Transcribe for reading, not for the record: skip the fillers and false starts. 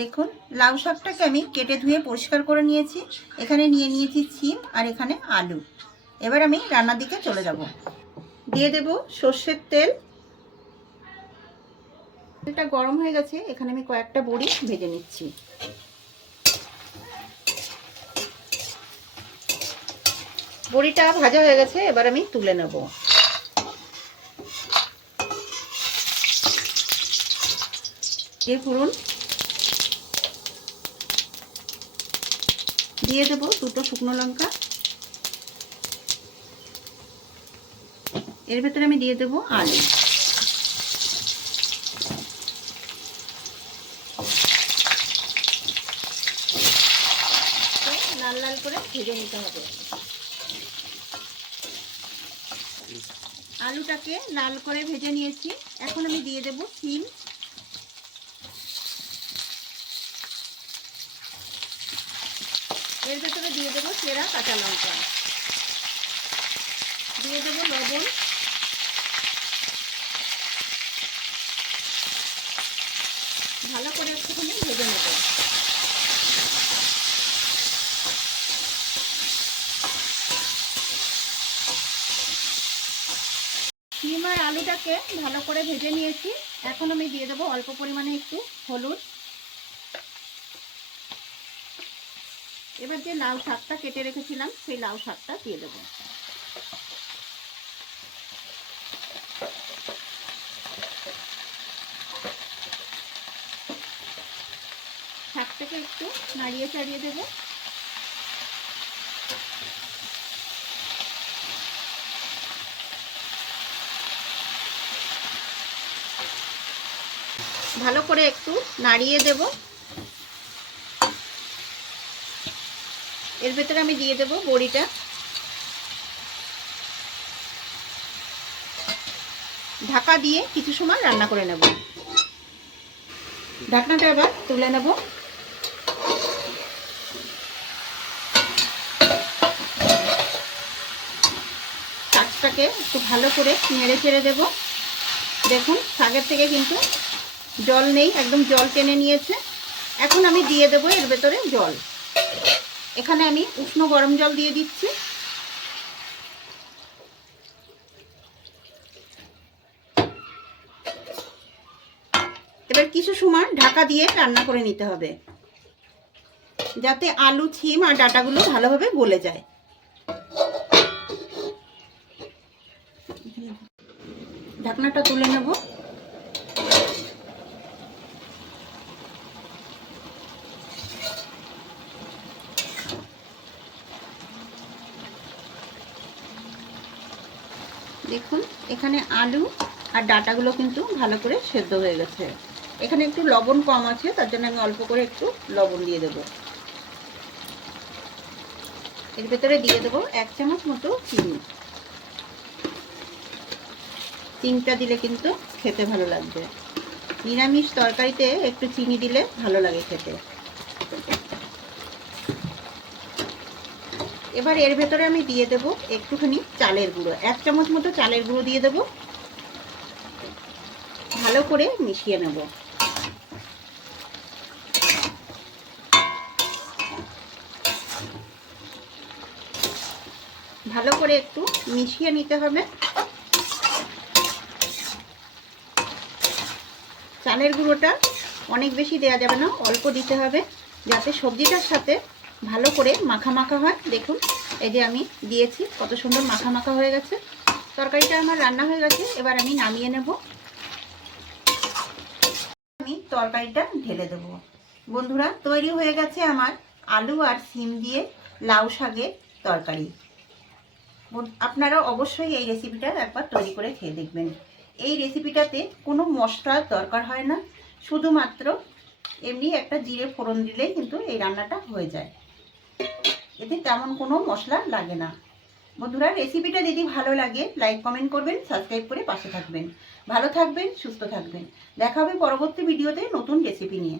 দেখুন লাউ শাকটাকে আমি কেটে ধুয়ে পরিষ্কার করে নিয়েছি। এখানে নিয়ে নিয়েছি সিম আর এখানে আলু। এবার আমি রান্নার দিকে চলে যাব। দিয়ে দেব সর্ষের তেল। তেলটা গরম হয়ে গেছে, এখানে আমি কয়েকটা বড়ি ভেজে নিচ্ছি। বড়িটা ভাজা হয়ে গেছে, এবার আমি তুলে নেব। দিয়ে ফোড়ন দিয়ে দেব দুটো শুকনো লঙ্কা। এর ভেতরে আমি দিয়ে দেব আলু। লাল লাল করে ভেজে নিতে হবে। আলুটাকে লাল করে ভেজে নিয়েছি। এখন আমি দিয়ে দেব সিম। এর ভেতরে দিয়ে দেব চেরা কাঁচা লঙ্কা। দিয়ে দেব লবণ। ভালো করে একটুখানি ভেজে নেব। সিম আর আলুটাকে ভালো করে ভেজে নিয়েছি। এখন আমি দিয়ে দেব অল্প পরিমাণে একটু হলুদ। এবার যে লাউ শাকটা কেটে রেখেছিলাম সেই লাউ শাকটা দিয়ে দেব। শাকটাকে একটু নাড়িয়ে চাড়িয়ে দেব। ভালো করে একটু নাড়িয়ে দেব। এর ভেতরে আমি দিয়ে দেব বড়িটা। ঢাকা দিয়ে কিছু সময় রান্না করে নেব। ঢাকনাটা এবার তুলে নেব। শাকটাকে একটু ভালো করে নেড়ে চেড়ে দেব। দেখুন শাকের থেকে কিন্তু জল নেই, একদম জল টেনে নিয়েছে। এখন আমি দিয়ে দেব এর ভেতরে জল। এখানে আমি উষ্ণ গরম জল দিয়ে দিচ্ছি। এবার কিছু সময় ঢাকা দিয়ে রান্না করে নিতে হবে, যাতে আলু সিম আর ডাঁটাগুলো ভালোভাবে গলে যায়। ঢাকনাটা তুলে নেব। দেখুন এখানে আলু আর ডাঁটাগুলো কিন্তু ভালো করে সেদ্ধ হয়ে গেছে। এখানে একটু লবণ কম আছে, তার জন্য আমি অল্প করে একটু লবণ দিয়ে দেব। এর ভেতরে দিয়ে দেব 1 চামচ মতো চিনি। চিনিটা দিলে কিন্তু খেতে ভালো লাগবে। নিরামিষ তরকারিতে একটু চিনি দিলে ভালো লাগে খেতে। এবার এর ভেতরে আমি দিয়ে দেব একটুখানি চালের গুঁড়ো। 1 চামচ মতো চালের গুঁড়ো দিয়ে দেব। ভালো করে মিশিয়ে নেব। ভালো করে একটু মিশিয়ে নিতে হবে। চালের গুঁড়োটা অনেক বেশি দেওয়া যাবে না, অল্প দিতে হবে, যাতে সবজিটার সাথে ভালো করে মাখা মাখা হয়। দেখুন এই যে আমি দিয়েছি, কত সুন্দর মাখা মাখা হয়ে গেছে। তরকারিটা আমার রান্না হয়ে গেছে, এবার আমি নামিয়ে নেব। আমি তরকারিটা ঢেলে দেব। বন্ধুরা, তৈরি হয়ে গেছে আমার আলু আর সিম দিয়ে লাউ শাকের তরকারি। আপনারা অবশ্যই এই রেসিপিটা একবার তৈরি করে খেয়ে দেখবেন। এই রেসিপিটাতে কোনো মশলার দরকার হয় না, শুধুমাত্র এমনি একটা জিরে ফোড়ন দিলেই কিন্তু এই রান্নাটা হয়ে যায়। এতে তেমন কোনো মশলা লাগে না। বন্ধুরা, রেসিপিটা যদি ভালো লাগে লাইক কমেন্ট করবেন, সাবস্ক্রাইব করে পাশে থাকবেন। ভালো থাকবেন, সুস্থ থাকবেন। দেখা হবে পরবর্তী ভিডিওতে নতুন রেসিপি নিয়ে।